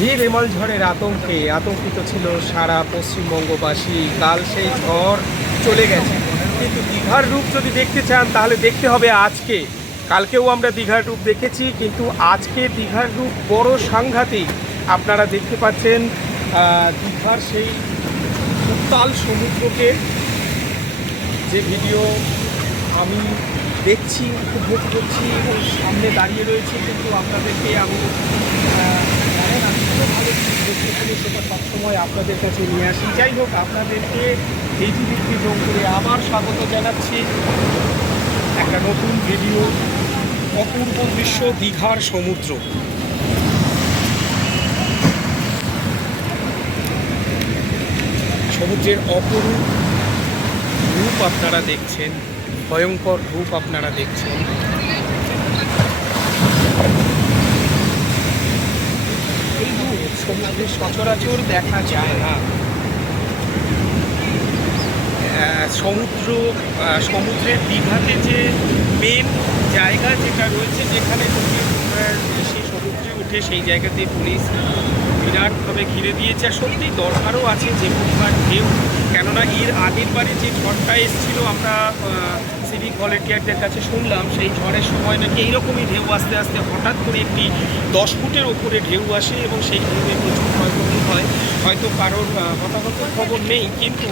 যে রেমাল ঝড়ের আতঙ্কে আতঙ্কিত ছিল সারা পশ্চিমবঙ্গবাসী, কাল সেই ঝড় চলে গেছে, কিন্তু দীঘার রূপ যদি দেখতে চান তাহলে দেখতে হবে আজকে। কালকেও আমরা দীঘার রূপ দেখেছি, কিন্তু আজকে দীঘার রূপ বড় সাংঘাতিক। আপনারা দেখতে পাচ্ছেন দীঘার সেই উত্তাল সমুদ্রকে, যে ভিডিও আমি দেখছি, উপভোগ করছি এবং সামনে দাঁড়িয়ে রয়েছে, কিন্তু আপনাদেরকে আমি সেটা সবসময় আপনাদের কাছে নিয়ে আসি। যাই হোক, আপনাদেরকে এই বিক্রি করে আবার স্বাগত জানাচ্ছি একটা নতুন ভিডিও। অপূর্ব দৃশ্য দীঘার সমুদ্র। সমুদ্রের অপরূপ রূপ আপনারা দেখছেন, ভয়ঙ্কর রূপ আপনারা দেখছেন। এই রূপ সমুদ্রে সচরাচর দেখা যায় না। সমুদ্রের দীঘাতে যে মেন জায়গা যেটা রয়েছে, যেখানে সেই সমুদ্রে উঠে সেই জায়গাতে পুলিশ বিরাটভাবে ঘিরে দিয়েছে। আর সত্যি দরকারও আছে যে পরিমাণ ঢেউ, কেননা এর আগের বারে যে ঝড়টা এসেছিল আমরা সিভিক ভলেন্টিয়ারদের কাছে শুনলাম, সেই ঝড়ের সময় নাকি এইরকমই ঢেউ আস্তে আস্তে হঠাৎ করে একটি 10 ফুটের ওপরে ঢেউ আসে এবং সেই ঢেউয়ে প্রচুর ক্ষয়ক্ষতি হয়। হয়তো কারোর হতাহতের খবর নেই, কিন্তু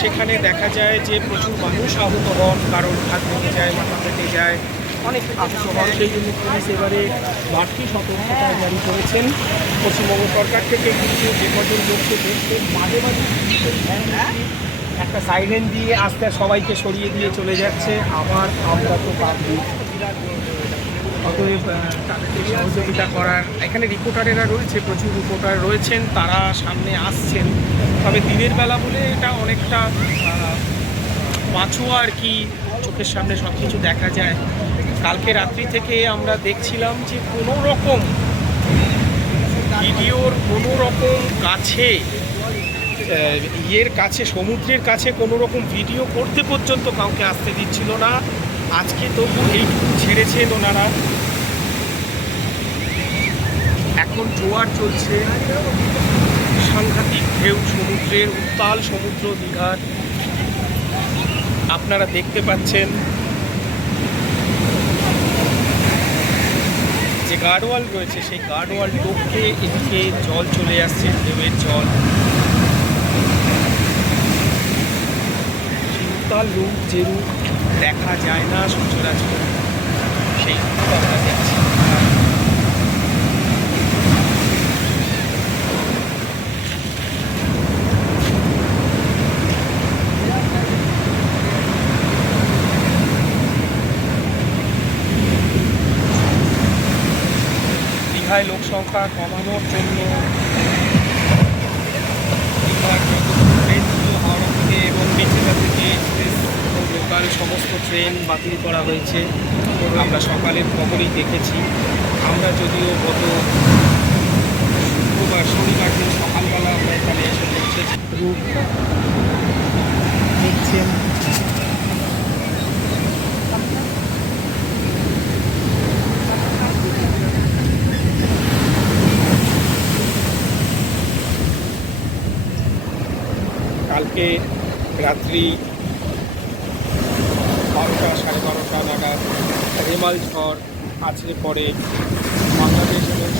সেখানে দেখা যায় যে প্রচুর মানুষ আহত হন, কারোর হাত ভেঙে যায়, মাথা ফেটে যায়, অনেক আহত হন। সেই জন্য পুলিশ এবারে বাড়তি সতর্কতা জারি করেছেন পশ্চিমবঙ্গ সরকার থেকে। কিন্তু যে কজন লোককে দেখছেন, মাঝে মাঝে একটা সাইরেন দিয়ে আস্তে সবাইকে সরিয়ে দিয়ে চলে যাচ্ছে। আবার আমরা তো পাবলিক, অতএব তাদেরকে সহযোগিতা করার এখানে রিপোর্টারেরা রয়েছে, প্রচুর রিপোর্টার রয়েছেন, তারা সামনে আসছেন। তবে দিনের বেলা বলে এটা অনেকটা পাঁচুয়া আর কি, চোখের সামনে সব কিছু দেখা যায়। কালকে রাত্রি থেকে আমরা দেখছিলাম যে কোনো রকম ভিডিওর কোনো রকম কাছে কাছে সমুদ্রের কাছে কোনো রকম ভিডিও করতে পর্যন্ত কাউকে আসতে দিচ্ছিল না। আজকে তবু এইটুকু ছেড়েছেন ওনারা। এখন জোয়ার চলছে, সাংঘাতিক ঢেউ, সমুদ্রের উত্তাল সমুদ্র দীঘার আপনারা দেখতে পাচ্ছেন। যে গার্ডওয়াল রয়েছে সেই গার্ডওয়াল টপকে এদিকে জল চলে আসছে, ঢেউয়ের জল। উত্তাল রূপ, যে রূপ দেখা যায় না সচরাচর, সেই রূপ আমরা দেখছি। দীঘায় লোক সংখ্যা কমানোর জন্য দীঘার যত ট্রেনগুলো হাওড়া থেকে এবং বেচিরা থেকে লোকাল সমস্ত ট্রেন বাতিল করা হয়েছে। আমরা সকালের খবরেই দেখেছি। আমরা যদিও গত শনিবার দিন সকালবেলা আমরা এখানে এসে পৌঁছেছি। রূপ দেখছেন, কালকে রাত্রি 12টা 12:30 নাগাদ রেমাল ঝড় আছড়ে পড়ে বাংলাদেশ এবং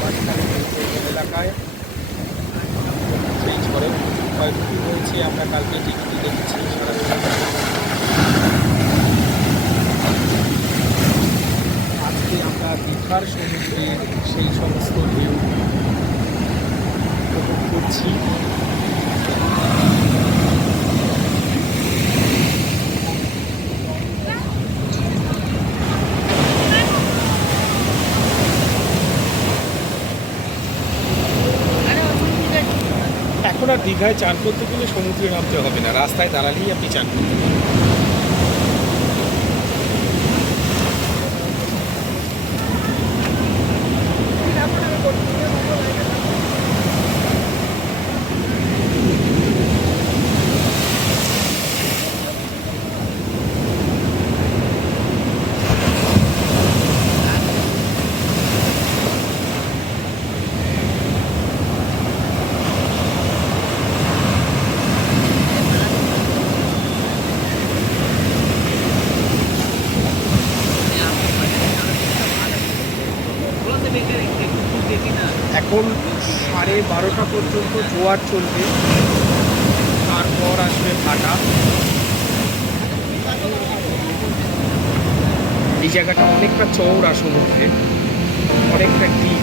মাঝখানে এলাকায়। সেই ঝড়ে ক্ষয়ক্ষতি হয়েছে, আমরা কালকে টিভিতে দেখেছি। আজকে আমরা দীঘার সমুদ্রের সেই সমস্ত ঢেউ উপভোগ করছি। এখন আর দীঘায় চান করতে গেলে সমুদ্রে নামতে হবে না, রাস্তায় দাঁড়ালেই আপনি চান করতে পারবেন। এখন 12:30 পর্যন্ত জোয়ার চলবে, তারপর আসবে ভাটা। এই জায়গাটা অনেকটা চওড়া সমুদ্রে, অনেকটা ডিপ,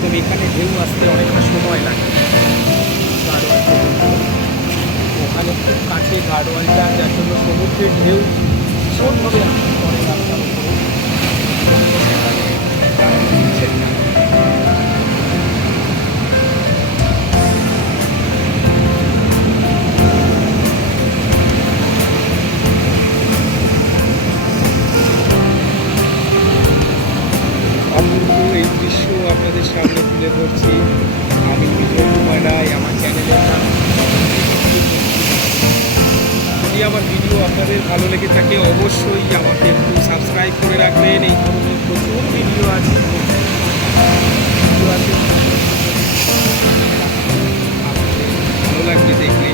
তবে এখানে ঢেউ আসতে অনেকটা সময় লাগে। গাড়োয়াল পর্যন্ত ওখানে খুব কাছে গাড়োয়ালটা, যার জন্য সমুদ্রের ঢেউ ভীষণভাবে পরে রাস্তার উপরে। অপূর্ব এই দৃশ্য আপনাদের সামনে তুলে ধরছি। আমি বিজয় কুমার রায়, আমার চ্যানেলের নাম। যদি আমার ভিডিও আপনাদের ভালো লেগে থাকে অবশ্যই আমাকে একটু সাবস্ক্রাইব করে রাখবেন। এই ধরনের প্রচুর ভিডিও আছে, আপনাদের ভালো লাগবে দেখলে।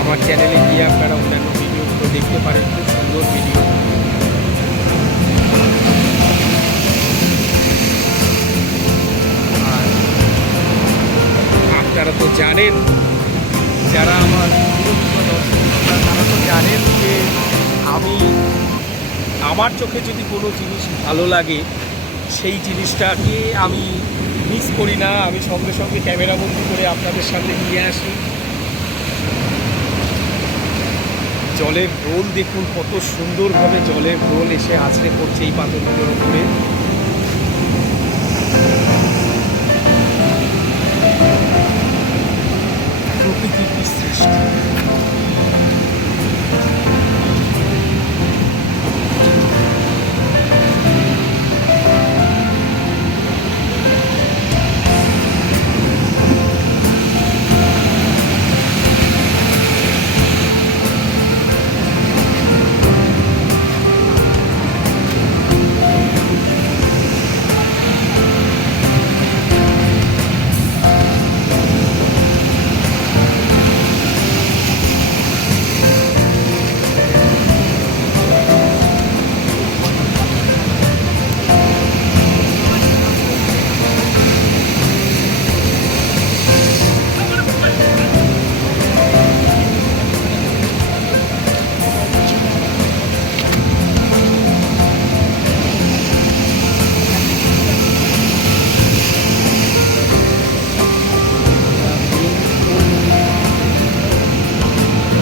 আমার চ্যানেলে গিয়ে আপনারা অন্যান্য ভিডিওগুলো দেখতে পারেন, খুব সুন্দর ভিডিও। আপনারা তো জানেন, যারা আমার দর্শক তারা তো জানেন যে আমার চোখে যদি কোনো জিনিস ভালো লাগে সেই জিনিসটাকে আমি মিস করি না, আমি সঙ্গে সঙ্গে ক্যামেরাবন্দি করে আপনাদের সামনে নিয়ে আসি। জলের রোল দেখুন, কত সুন্দরভাবে জলের রোল এসে আছড়ে পড়ছে এই পাথরগুলোর উপরে। প্রকৃতির কি সৃষ্টি!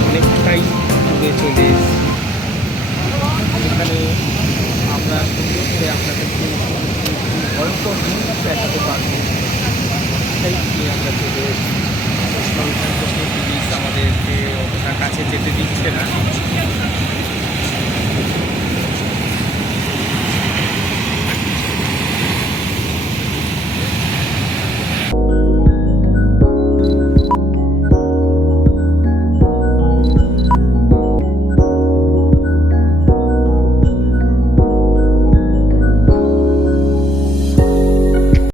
অনেকটাই দূরে চলে এসেছি। এখানে আমরা সুন্দর করে আপনাদেরকে ভয়ঙ্কর জিনিস দেখাতে পারবো, সেই নিয়ে আমরা চলে এসেছি। কৃষ্ণ বিচ আমাদেরকে অতটা কাছে যেতে দিচ্ছে না।